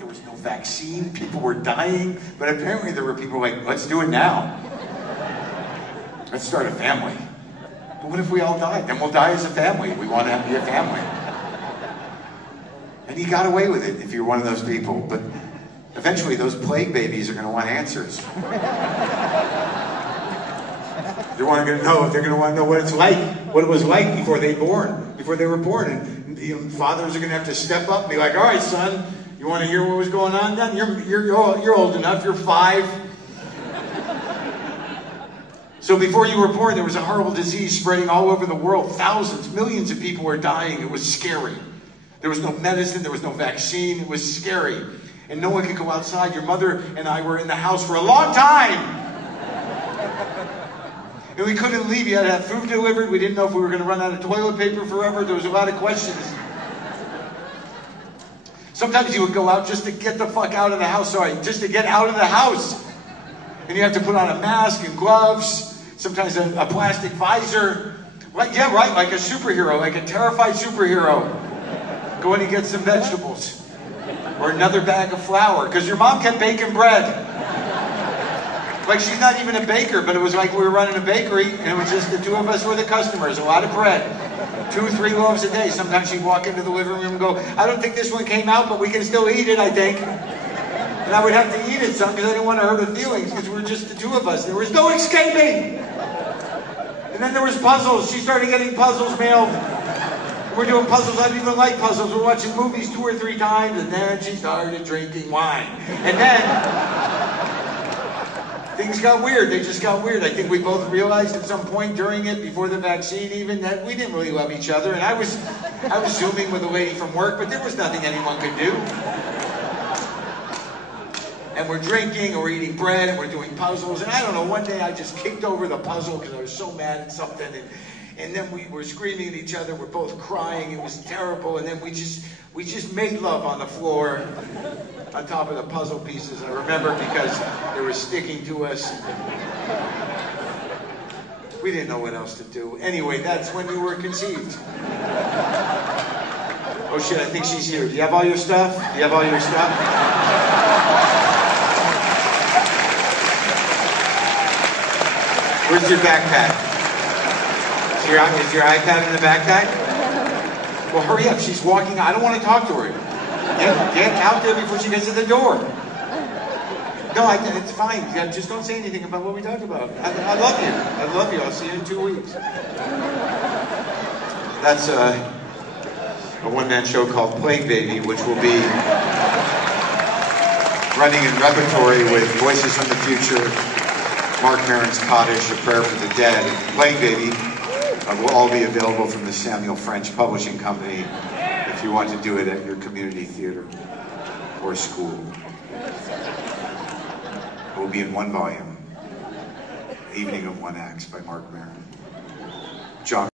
There was no vaccine. People were dying. But apparently there were people like, let's do it now. Let's start a family. But what if we all died? Then we'll die as a family. We want to be a family. And he got away with it if you're one of those people. But eventually those plague babies are going to want answers. They're going to know. They're going to want to know what it's like, what it was like before they were born. And fathers are going to have to step up and be like, all right, son, you want to hear what was going on then? You're old enough. You're 5. So before you were born, there was a horrible disease spreading all over the world. Thousands, millions of people were dying. It was scary. There was no medicine. There was no vaccine. It was scary. And no one could go outside. Your mother and I were in the house for a long time. And we couldn't leave. You had to have food delivered. We didn't know if we were going to run out of toilet paper forever. There was a lot of questions. Sometimes you would go out just to get the fuck out of the house. Sorry, just to get out of the house. And you have to put on a mask and gloves. Sometimes a plastic visor. Like, yeah, right, like a superhero, like a terrified superhero. Going to get some vegetables. Or another bag of flour. Because your mom kept baking bread. Like, she's not even a baker, but it was like we were running a bakery, and it was just the two of us were the customers. A lot of bread. 2 or 3 loaves a day. Sometimes she'd walk into the living room and go, I don't think this one came out, but we can still eat it, I think. And I would have to eat it some because I didn't want to hurt her feelings because we were just the two of us. There was no escaping. And then there was puzzles. She started getting puzzles mailed. We're doing puzzles. I didn't even like puzzles. We're watching movies 2 or 3 times, and then she started drinking wine. And then things got weird. They just got weird. I think we both realized at some point during it, before the vaccine even, that we didn't really love each other. And I was Zooming with a lady from work, but there was nothing anyone could do. And we're drinking, and we're eating bread, and we're doing puzzles. And I don't know, one day I just kicked over the puzzle because I was so mad at something. And then we were screaming at each other. We're both crying. It was terrible. And then we just made love on the floor on top of the puzzle pieces. I remember because they were sticking to us. We didn't know what else to do. Anyway, that's when you were conceived. Oh shit, I think she's here. Do you have all your stuff? Do you have all your stuff? Where's your backpack? Is your iPad in the backpack? Well, hurry up. She's walking. I don't want to talk to her. Get out there before she gets to the door. No, it's fine. Just don't say anything about what we talked about. I love you. I love you. I'll see you in 2 weeks. That's a one-man show called Plague Baby, which will be running in repertory with Voices from the Future, Marc Maron's Cottage, A Prayer for the Dead. Plague Baby will all be available from the Samuel French Publishing Company if you want to do it at your community theater or school. It will be in 1 volume, Evening of One Acts by Marc Maron. John.